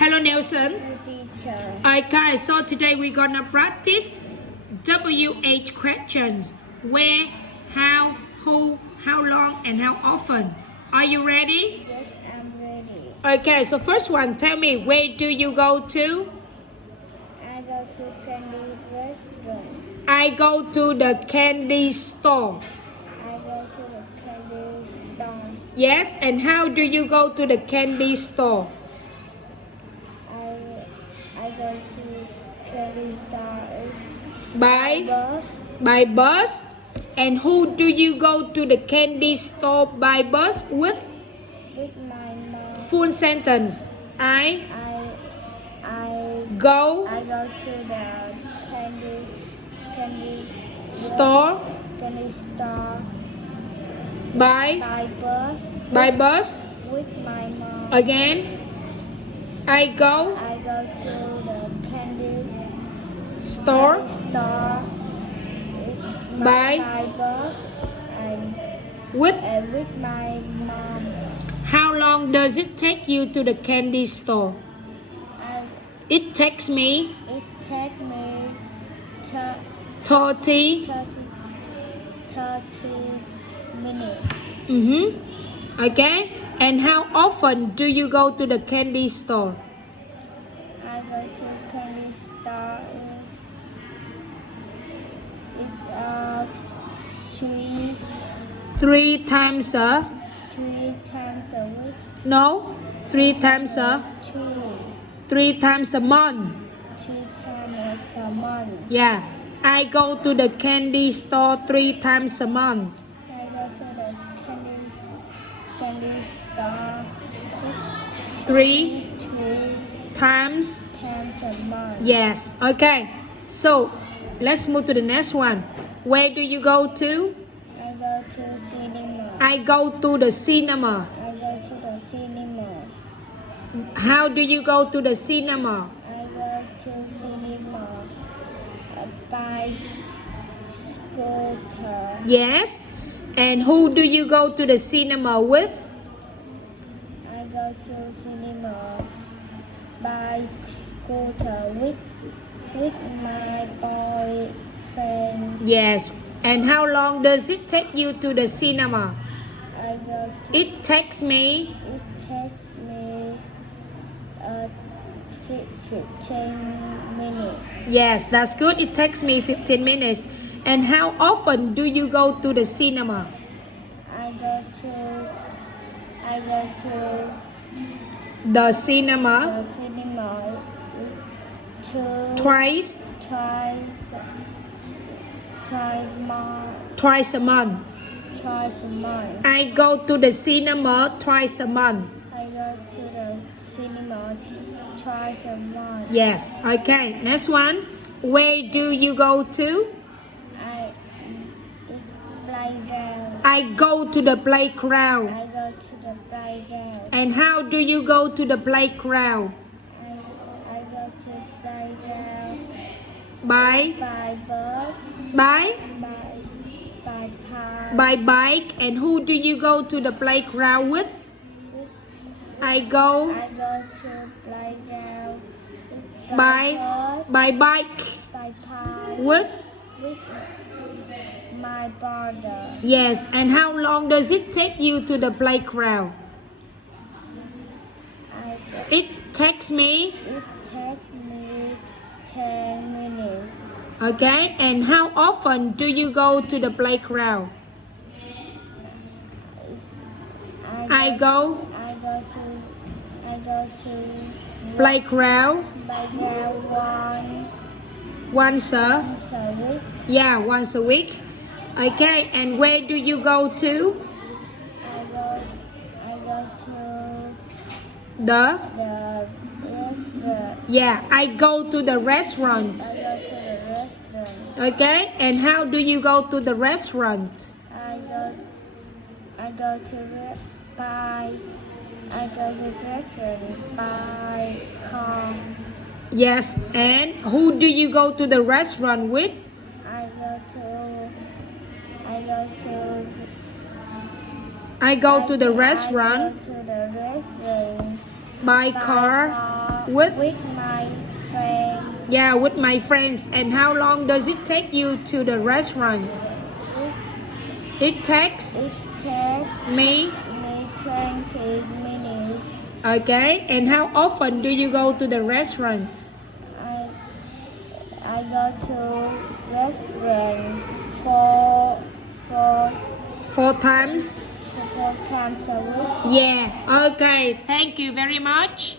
Hello Nelson. Hello, teacher. Okay, so today we're gonna practice WH questions. Where, how, who, how long, and how often. Are you ready? Yes, I'm ready. Okay, so first one, tell me, where do you go to? I go to candy restaurant. I go to the candy store. I go to the candy store. Yes, and how do you go to the candy store? I go to candy store By bus. by bus. And who do you go to the candy store by bus with? With my mom. Full sentence. I go go to the candy store candy store by by bus with with my mom. again. I go I go to the candy store store by by bus and with. with my mom. How long does it take you to the candy store? It takes me It takes me 30 30 minutes. Okay. And how often do you go to the candy store? I go to candy store is Three times a 3 times a week. no 3 times a 3 times a month. 3 times a month. Yeah, I go to the candy store 3 times a month. I go to the candy store 3 3 times. times a month. Yes. Okay. So let's move to the next one. Where do you go to? I go to cinema. I go to the cinema. I go to the cinema. How do you go to the cinema? I go to cinema by scooter. Yes. And who do you go to the cinema with? I go to cinema by scooter with my boyfriend. Yes. And how long does it take you to the cinema? I go to It takes me It takes me 15 minutes. Yes, that's good. It takes me 15 minutes. And how often do you go to the cinema? I go to The cinema the cinema twice twice a month. twice a month. I go to the cinema twice a month. I go to the cinema twice a month. Yes. Okay. Next one. Where do you go to? It's playground. I go to the playground. I go to the playground. And how do you go to the playground? I go to playground By by bus, by by car. by bike. And who do you go to the playground with? I go I go to playground by bus, by bike by car with. with my brother. Yes. And how long does it take you to the playground? It takes me. It takes me 10 minutes. Okay. And how often do you go to the playground? I go to playground playground once a once a week. yeah once a week. Okay. And where do you go to? I go to The the restaurant. yeah. I go to the restaurant. I go to the restaurant. Okay. And how do you go to the restaurant? I go to by I go to restaurant by car. Yes. And who do you go to the restaurant with? I go to I go to the restaurant I go to the restaurant by car With my friend. yeah, with my friends. And how long does it take you to the restaurant? It takes It takes me. me 20 minutes. Okay. And how often do you go to the restaurant? I go to restaurant four 4 times. times a week. Yeah. Okay. Thank you very much.